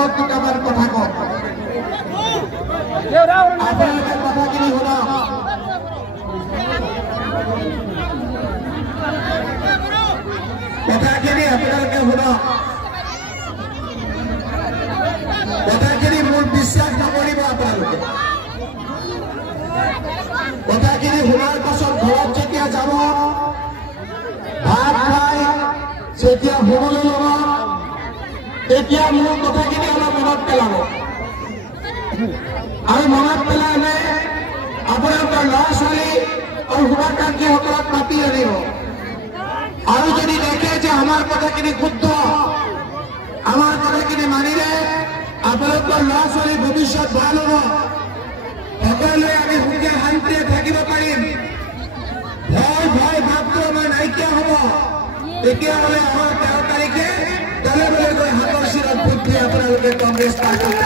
আগত দুটামান কথা কওঁ আপোনালোকে কথাখিনি শুনক কথাখিনি আপোনালোকে শুনক কথাখিনি মোৰ বিশ্বাস নকৰিব আপোনালোকে কথাখিনি শুনাৰ পাছত ঘৰত যেতিয়া যাব ভাত খাই যেতিয়া শুবলৈ ল'ব তেতিয়া মোৰ কথাখিনি অলপ মনত পেলাব আৰু মনত পেলালে আপোনালোকৰ ল'ৰা ছোৱালী আৰু শুভাকাংক্ষীসকলক মাতি আনিব আৰু যদি দেখে যে আমাৰ কথাখিনি শুদ্ধ আমাৰ কথাখিনি মানিলে আপোনালোকৰ ল'ৰা ছোৱালীৰ ভৱিষ্যত ভাল হ'ব সকলোৱে আমি সুখে শান্তিৰে থাকিব পাৰিম ভয় ভয় ভাৱটো আমাৰ নাইকিয়া হ'ব তেতিয়াহ'লে আমাৰ 13 তাৰিখে দলে দলে গৈ হাতৰ চিৰত ভোট দি আপোনালোকে কংগ্ৰেছ পাৰ্টিক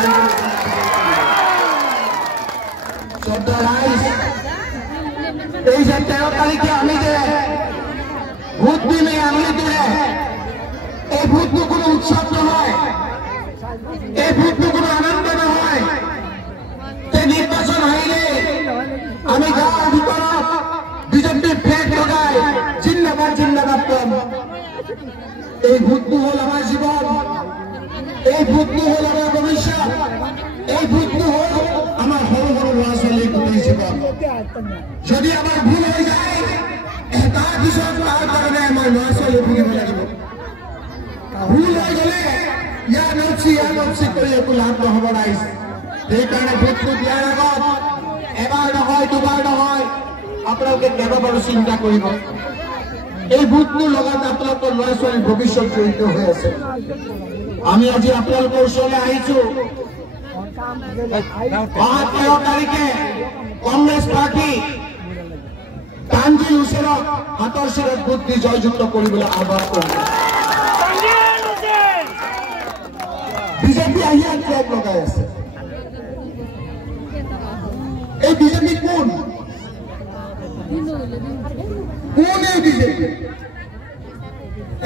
এই যে 13 তাৰিখে আমি যে ভোট দিম এই আঙুলিটোৰে এই ভোটটো কোনো উৎসৱ নহয় এই ভোটটো কোনো আনন্দ নহয় এই নিৰ্বাচন আহিলে আমি গাঁৱৰ ভিতৰত বিজেপিৰ ফ্লেগ লগাই জিন্দাবাদ জিন্দাবাদ কম এই ভোটটো হ'ল আমাৰ জীৱন এই ভোটটো হ'ল আমাৰ ভৱিষ্যত এই ভোটটো হ'ল আমাৰ সৰু সৰু ল'ৰা ছোৱালীৰ গোটেই জীৱন যদি আমাৰ ভুল হৈ যায় তাৰ পিছত তাৰ কাৰণে আমাৰ ল'ৰা ছোৱালী ভুগিব লাগিব ভুল হৈ গ'লে ইয়াৰ নপচি কৰি একো লাভ নহ'ব ৰাইজ সেইকাৰণে ভোটটো দিয়াৰ আগত এবাৰ নহয় দুবাৰ নহয় আপোনালোকে কেইবাবাৰো চিন্তা কৰিব এই ভোটটোৰ লগত আপোনালোকৰ ল'ৰা ছোৱালীৰ ভৱিষ্যত জড়িত হৈ আছে আমি আজি আপোনালোকৰ ওচৰলৈ আহিছো 13 তাৰিখে কংগ্ৰেছ পাৰ্টি কাঞ্জিৰ ওচৰত হাতৰ চিৰত ভোট দি জয়যুক্ত কৰিবলৈ আহ্বান কৰিছো বিজেপি আহি ফ্লেগ লগাই আছে এই বিজেপি কোন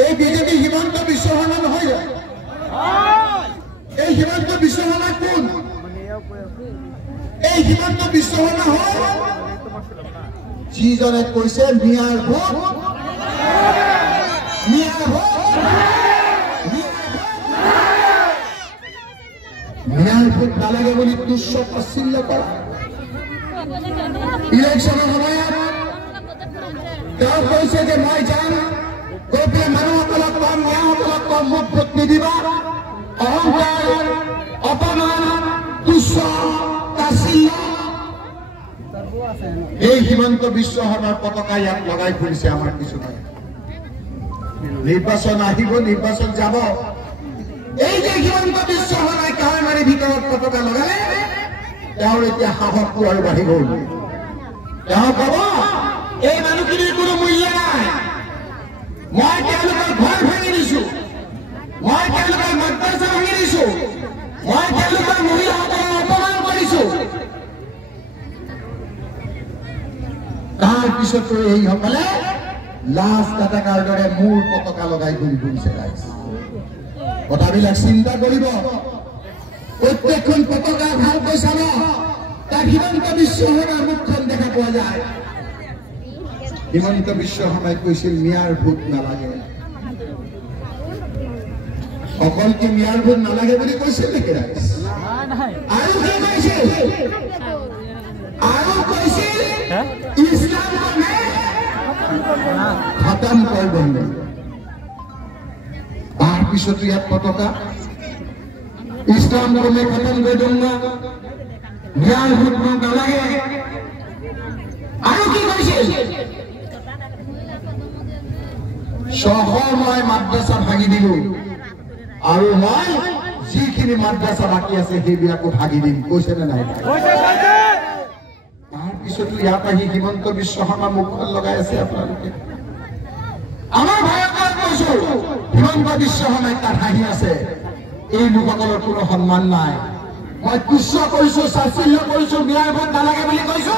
এই বিজেপি হিমন্ত বিশ্ব শৰ্মা নহয় জানো এই হিমন্ত বিশ্ব শৰ্মা কোন এই হিমন্ত বিশ্ব শৰ্মা হ'ল যিজনে কৈছে মিয়াৰ ভোট নালাগে বুলি তুচ্ছ তাচ্ছিল্য কৰা ইলেকশ্যনৰ সময়ত তেওঁ কৈছে যে মই যাম গৈ পেলাই মানুহসকলক কম ন্যায়সকলক কম মোক ভোট নিদিবা অহংকাৰ অপমান তুচ্ছ তাচ্ছিল্য এই হিমন্ত বিশ্ব শৰ্মাৰ পতাকা ইয়াত লগাই ফুৰিছে আমাৰ কিছুমানে নিৰ্বাচন আহিব নিৰ্বাচন যাব এই যে হিমন্ত বিশ্ব শৰ্মাই কাৱৈমাৰীৰ ভিতৰত পতাকা লগালে তেওঁৰ এতিয়া সাহসটো আৰু বাঢ়ি গ'ল তেওঁ ক'ব এই মানুহখিনিৰ কোনো মূল্য নাই মই তেওঁলোকৰ ঘৰ ভাঙি দিছো মই তেওঁলোকৰ মাদ্ৰাছা ভাঙি দিছো মই তেওঁলোকৰ মহিলাসকলক অপমান কৰিছো তাৰপিছতো এইসকলে লাজ কাটাকাৰ দৰে মোৰ পতাকা লগাই ঘূৰি ফুৰিছে ৰাইজ কথাবিলাক চিন্তা কৰিব প্ৰত্যেকখন পতাকা ভালকৈ চাব তাত হিমন্ত বিশ্ব শৰ্মাৰ মুখখন দেখা পোৱা যায় হিমন্ত বিশ্ব শৰ্মাই কৈছিল মিয়াৰ ভোট নালাগে অকল কি মিয়াৰ ভোট নালাগে বুলি কৈছিল নেকি ৰাইজ আৰু কি কৈছিল আৰু কৈছিল ইছলাম খতম কৰ দেंगे তাৰপিছতো ইয়াত পতাকা ইছলাম को मैं खत्म कर दूंगा न्याय भोट नालागे আৰু কি কৈছিল মই মাদ্ৰাছা ভাঙি দিলো আৰু মই যিখিনি মাদ্ৰাছা বাকি আছে সেইবিলাকো ভাঙি দিম কৈছে নে নাই তাৰপিছতো ইয়াত আহি হিমন্ত বিশ্ব শৰ্মা মুখখন লগাই আছে আপোনালোকে আমাৰ ভাইসকলক কৈছো হিমন্ত বিশ্ব শৰ্মাই তাত হাঁহি আছে এই লোকসকলৰ কোনো সন্মান নাই মই তুচ্ছ কৰিছো চাচিল্য কৰিছো মিয়াৰ ভোট নালাগে বুলি কৈছো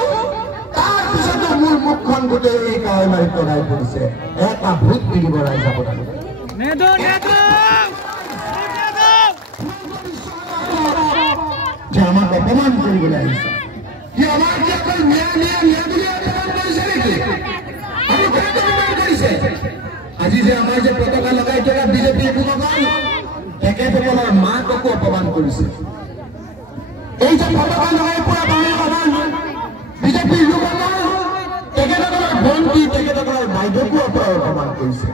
তাৰপিছতো মোৰ মুখখন গোটেই এই কাৱৈমাৰীত লগাই পৰিছে এটা ভোট দিব ৰাইজ আপোনালোকে আমাক অপমান কৰিবলৈ আহিছে কি আমাৰ কি অকল ন্যায় বুলি অপমান কৰিছে নেকি আৰু কোনে অপমান কৰিছে আজি যে আমাৰ যে পতাকা লগাই থকা বিজেপি যুৱকসকল তেখেতসকলৰ মাককো অপমান কৰিছে এই যে পতাকা লগাই পুৰা বাণী সমান বিজেপি যুৱকসকল তেখেতসকলৰ ভণ্টি তেখেতসকলৰ বাইদেউকো অপমান কৰিছে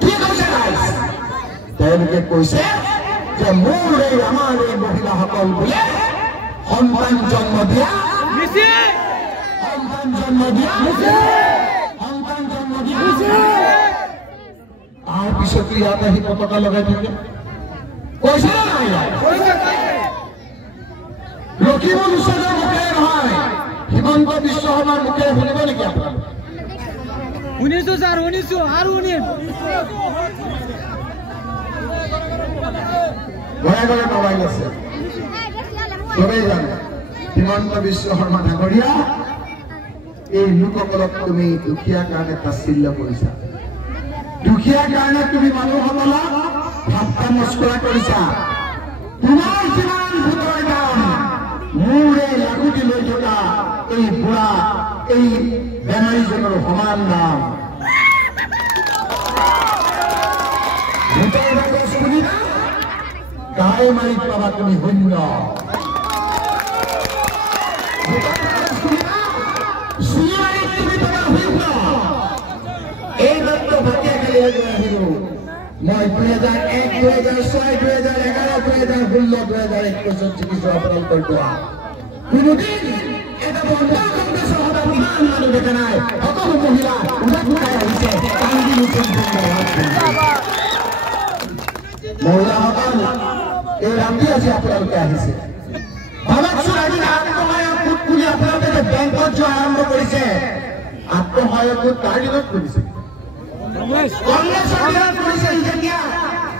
কি কৈছে ৰাইজ তেওঁলোকে কৈছে যে মোৰ এই আমাৰ এই মহিলাসকল বোলে সন্তান জন্ম দিয়া তাৰ পিছত ইয়াত আহি পতাকা লগাই থাকে কৈছে নাই লখিমপুৰ ওচৰৰ মুখেৰে নহয় হিমন্ত বিশ্ব শৰ্মাৰ মুখেৰে শুনিব নেকি আপোনালোকে শুনিছো ছাৰ শুনিছো আৰু শুনিম ঘৰে ঘৰে মোবাইল আছে চবেই জানে হিমন্ত বিশ্ব শৰ্মা ডাঙৰীয়া এই লোকসকলক তুমি দুখীয়া কাৰণে তাচ্ছিল্য কৰিছা দুখীয়া কাৰণে তুমি মানুহসকলক ঠাট্টা মস্কৰা কৰিছা তোমাৰ যিমান ভোটৰ দাম মোৰ এই লাগুটি লৈ থকা এই বুঢ়া এই বেমাৰীজনৰ সমান দাম ভোটৰ কাগজ শুনিবা গাই মাৰি পাবা তুমি শূন্য এই মাত্ৰ ভাটিয়া খালি আহিলো মই 2001 2006 2011 2016 2021 চিকিৎসা আপোনালোকৰ পৰা কোনোদিন এটা বন্ধ কংগ্ৰেছৰ সভাত ইমান মানুহ দেখা নাই সকলো মহিলা উঠাই আহিছে মহিলাসকল এই ৰাতি আজি আপোনালোকে আহিছে ভাবকচোন আজি আত্মসহায়ক গোট খুলি আপোনালোকে যে বেংকত যোৱা আৰম্ভ কৰিছে আত্মসহায়ক গোট কাৰ দিনত খুলিছে কংগ্ৰেছৰ দিনত খুলিছে যেতিয়া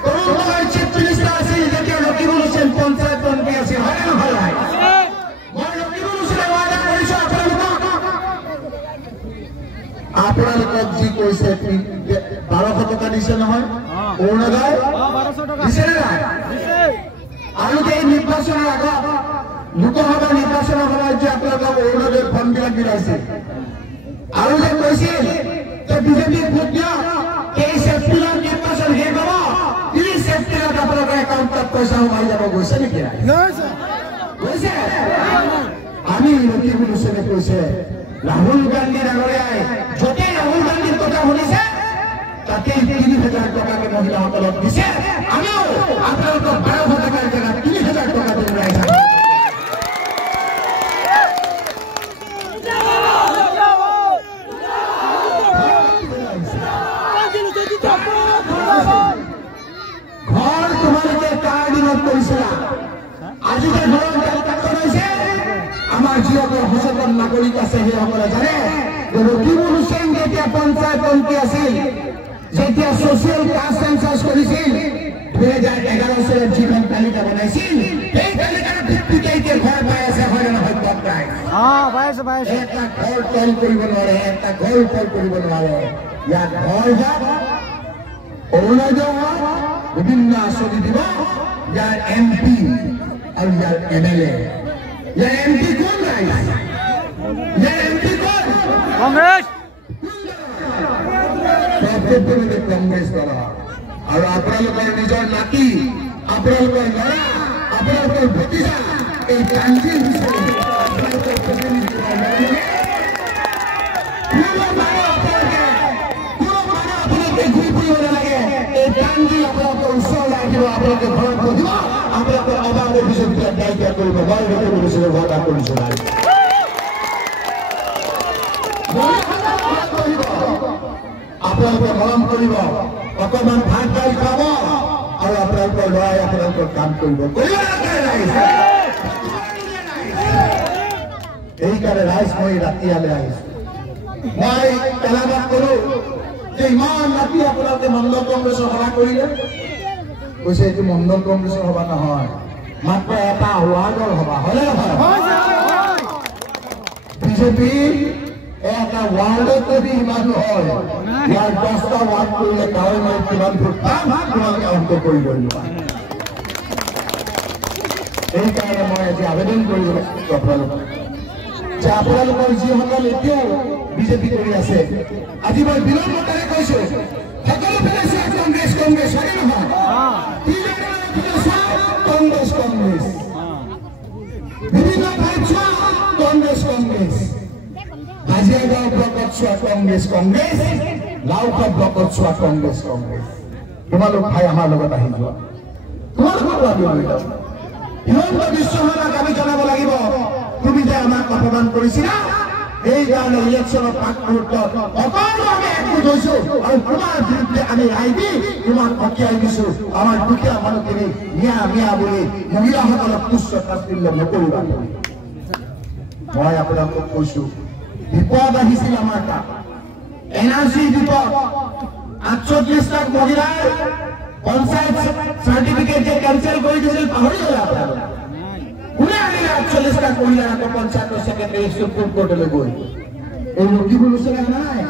তৰুণৰ চিফ মিনিষ্টাৰ আছিল যেতিয়া ৰকিবুল হুছেইন পঞ্চায়ত মন্ত্ৰী আছিল হয় নহয় মই ৰকিবুল হুছেইনে ৱাদা কৰিছো আপোনালোকক যি কৈছে 1200 টকা দিছে নহয় অৰুণোদয় 1200 টকা দিছে নাই আৰু এই নিৰ্বাচনৰ আগত লোকসভা নিৰ্বাচনৰ সময়ত যে আপোনালোকক অৰুণোদয় ফৰ্মবিলাক বিলাইছে আৰু যে কৈছিল যে বিজেপি ভোট দিয়ক এই ছেপ্টেম্বৰত নিৰ্বাচন শেষ হ'ব 30 ছেপ্টেম্বৰত আপোনালোকৰ একাউণ্টত পইচা সোমাই যাব গৈছে নেকি গৈছে আমি ৰকিবুল হুছেইনে কৈছে ৰাহুল গান্ধী ডাঙৰীয়াই য'তেই ৰাহুল গান্ধীৰ কথা শুনিছে তাতেই 30,000 টকাকে মহিলাসকলক দিছে আমিও আপোনালোকক 1200 টকাৰ জেগাত 30,000 টকা দিম ৰাইজা ঘৰ তোমালোকে কাৰ দিনত কৰিছিলা আজি যে ঘৰৰ কাগজ হৈছে আমাৰ যিসকল সচেতন নাগৰিক আছে সেইসকলে জানে যে ৰকিবুল হুছেইন যেতিয়া পঞ্চায়ত মন্ত্ৰী আছিল যেতিয়া ছচিয়েল কাষ্ট সেন্সাস কৰিছিল 2011 চনত যিখন তালিকা বনাইছিল সেই তালিকাৰ ভিত্তিতে এতিয়া ঘৰ পাই আছে হয় নহয় কম নাই এটা ঘৰ তল কৰিব নোৱাৰে এটা ঘৰ তল কৰিব নোৱাৰে ইয়াত ঘৰ হওক অৰুণোদয় হওক বিভিন্ন আঁচনি দিব ইয়াৰ MP আৰু ইয়াৰ MLA ইয়াৰ MP কোন ৰাইজ ইয়াৰ MP কোন কংগ্ৰেছ কংগ্ৰেছ দল আৰু আপোনালোকৰ নিজৰ নাতি আপোনালোকৰ ল'ৰা আপোনালোকৰ ভতিজা এই তানজিল হুছেইন আপোনালোকৰ প্ৰতিনিধি ঘূৰি ফুৰিব নালাগে এই তানজিল আপোনালোকৰ ওচৰলৈ আহিব আপোনালোকে ঘৰত বহিব আপোনালোকৰ অভাৱ অভিযোগবিলাক নাইকিয়া কৰিব মই ৰকিবুল হুছেইনে ৱাদা কৰিছো আপোনালোকে মৰম কৰিব অকণমান ভাত দাইল খাব আৰু আপোনালোকৰ ল'ৰাই আপোনালোকৰ কাম কৰিব সেইকাৰণে ৰাইজ মই ৰাতিয়ালৈ আহিছো মই এলাহাবাদ কৰো যে ইমান ৰাতি আপোনালোকে মণ্ডল কংগ্ৰেছৰ সভা কৰিলে কৈছে এইটো মণ্ডল কংগ্ৰেছৰ সভা নহয় মাত্ৰ এটা ৱাৰ্ডৰ সভা হলে নহয় বিজেপি এটা ৱাৰ্ডত যদি ইমান হয় ইয়াৰ 10টা ৱাৰ্ড কৰিলে গাঁৱে মই কিমান ভোট পাম তোমালোকে অংক কৰিব সেইকাৰণে মই আজি আবেদন কৰিব আপোনালোকক যে আপোনালোকৰ যিসকল এতিয়াও বিজেপি কৰি আছে আজি মই বিলম্বতাৰে কৈছো সকলোফালে চাওক কংগ্ৰেছ কংগ্ৰেছ হয় নহয় কংগ্ৰেছ কংগ্ৰেছ বিভিন্ন ঠাইত চোৱা কংগ্ৰেছ কংগ্ৰেছ হাজিয়াগাঁও ব্লকত চোৱা কংগ্ৰেছ কংগ্ৰেছ লাওখা ব্লকত চোৱা কংগ্ৰেছ কংগ্ৰেছ তোমালোক ভাই আমাৰ লগত আহি যোৱা তোমালোকক লৈ যাওঁ হিমন্ত বিশ্ব শৰ্মাক আমি জনাব লাগিব তুমি যে আমাক অপমান কৰিছিলা সেইকাৰণে ইলেকশ্যনৰ পাক মুহূৰ্তত সকলো আমি একগোট হৈছো আৰু তোমাৰ বিৰুদ্ধে আমি ৰায় দি তোমাক পঠিয়াই দিছো আমাৰ দুখীয়া মানুহখিনি মিয়া মিয়া বুলি মহিলাসকলক তুচ্ছ তাচ্ছিল্য নকৰিবা মই আপোনালোকক কৈছো বিপদ আহিছিল আমাৰ তাত এনআৰচি বিপদ 48টা মহিলাৰ পঞ্চায়ত সার্টিফিকেট যে ক্যান্সেল করে দিয়েছিল পাহরি গেল আপনারা কোনে আনিলে 48টা মহিলার পঞ্চায়েত সেক্রেটারি সুপ্রিম কোর্টে গই এই নথিগুলো সেখানে নাই